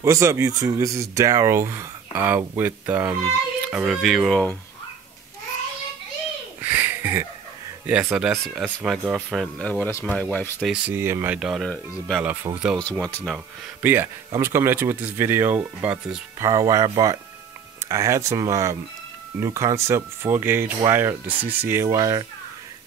What's up, YouTube? This is Daryl with a review. Yeah, so that's my girlfriend. Well, that's my wife Stacy and my daughter Isabella. For those who want to know. But yeah, I'm just coming at you with this video about this power wire I bought. I had some new Konceptz 4-gauge wire, the CCA wire.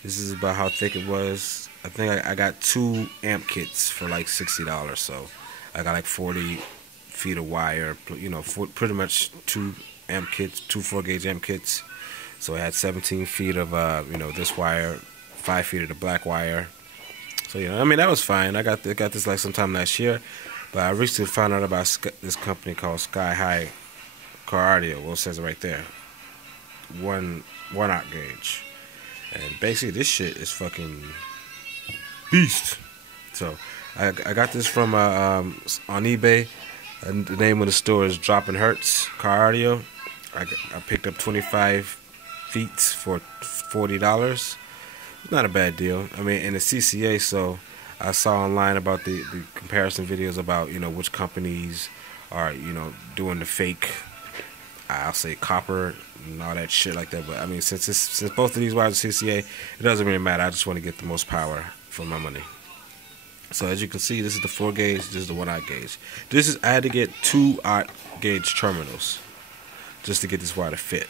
This is about how thick it was. I think I got 2 amp kits for like $60. So I got like 40 feet of wire, you know, pretty much 2 amp kits, 2 4-gauge amp kits. So I had 17 feet of you know, this wire, 5 feet of the black wire. So you know, I mean, that was fine. I got this like sometime last year, but I recently found out about this company called Sky High Car Audio. Well, it says it right there, 1/0 gauge, and basically this shit is fucking beast. So I got this from on eBay. And the name of the store is Dropping Hertz Car Audio. I picked up 25 feet for $40. It's not a bad deal. I mean, in the CCA, so I saw online about the comparison videos about, you know, which companies are, you know, doing the fake, I'll say copper and all that shit like that. But I mean, since both of these wires are CCA, it doesn't really matter. I just want to get the most power for my money. So as you can see, this is the 4-gauge, this is the 1/0 gauge. I had to get 2/0 gauge terminals just to get this wire to fit.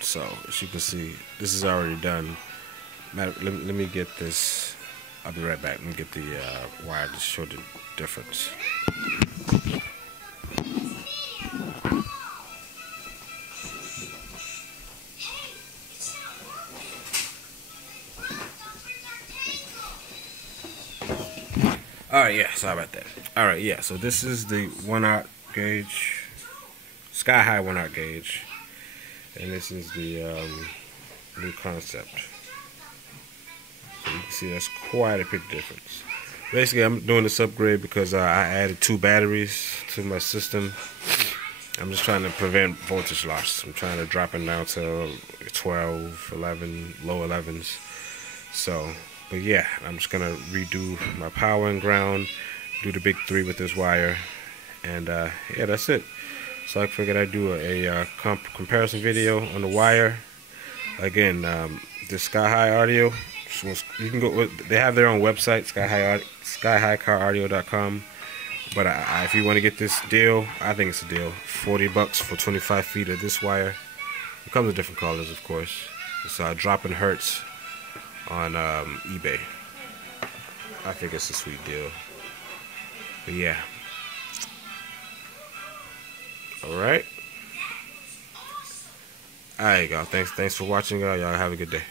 So as you can see, this is already done. Let me get this. I'll be right back. Let me get the wire to show the difference. Alright, yeah, sorry about that. Alright, yeah, so this is the 1/0 gauge, Sky High 1/0 gauge, and this is the new Konceptz. So you can see that's quite a big difference. Basically, I'm doing this upgrade because I added 2 batteries to my system. I'm just trying to prevent voltage loss. I'm trying to drop it down to 12, 11, low 11s. So, but yeah, I'm just gonna redo my power and ground, do the big 3 with this wire, and yeah, that's it. So I figured I'd do a comparison video on the wire. Again, this Sky High Audio, you can go. They have their own website, skyhighcaraudio.com. But if you want to get this deal, I think it's a deal. $40 for 25 feet of this wire. It comes in different colors, of course. It's Dropping Hertz on eBay. I think it's a sweet deal. But yeah. Alright. Alright, y'all. Thanks for watching, y'all. Y'all have a good day.